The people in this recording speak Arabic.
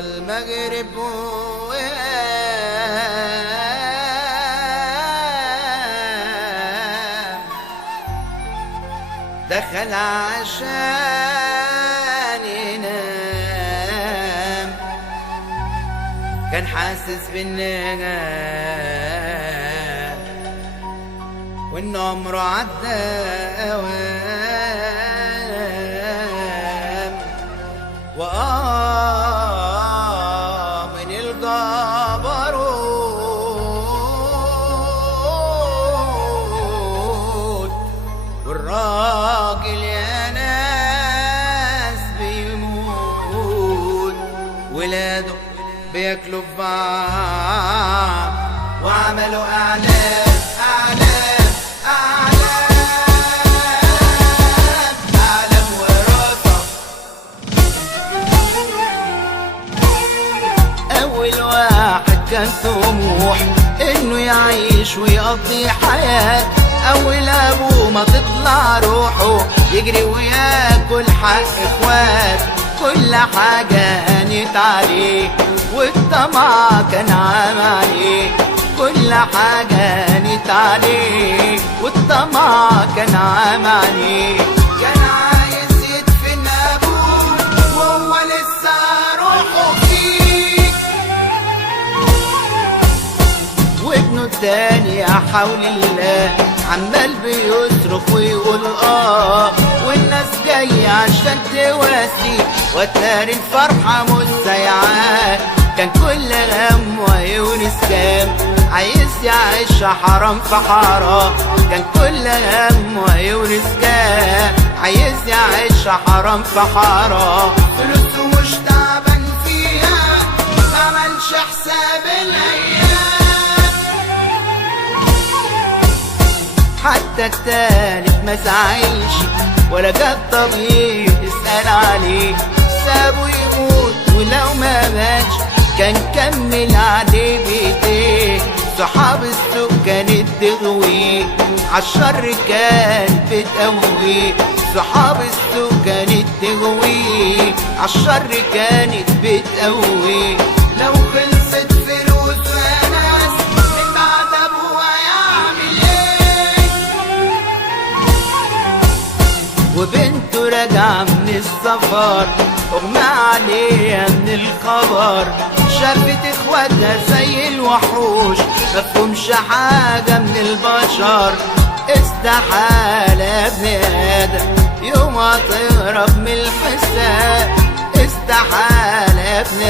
المغرب دخل عشان ينام، كان حاسس بالنجاة وإن عمره عدى أوام، من الجبروت والراجل يا ناس بيموت، ولاده بياكلوا في بعض وعملوا أعلام أعلام أعلام أعلام وراثة. أول واحد كان طموح إنه يعيش ويقضي حياة، أول أبوه ما تطلع روحه يجري وياكل حق إخوات، كل حاجة هانت عليه والطمع كان عام عليه، كل حاجة هانت عليه والطمع كان عام عليه، كان عايز يدفن أبوه وهو لسه روحه فيه، وابنه التاني يا حول الله عمال بيصرخ ويقول والناس جاية عشان تواسي وتاري الفرحة مسيعات، كان كل همه يونس كام عايز يعيش حرام في حرام، كان كل همه يونس كام عايز يعيش حرام في حرام، فلوسه مش تعبان فيها معملش حساب الأيام، حتى التالت ما زعلش ولا جاب طبيب يسأل عليه، سابه يموت ولو ما ماتش كان كمل عليه بايديه، صحاب السوق كانت تغويه عالشر كانت بتقويه، صحاب السوق كانت تغويه عالشر كانت بتقويه، لو خلصت فلوسه يا ناس من بعد ابوه هيعمل ايه، وبنته راجعة من السفر اغمى عليها من الخبر، شافت اخواتها زي الوحوش مفهومش حاجة من البشر، استحالة يا ابن آدم يوم هتهرب من الحساب، استحالة يا ابن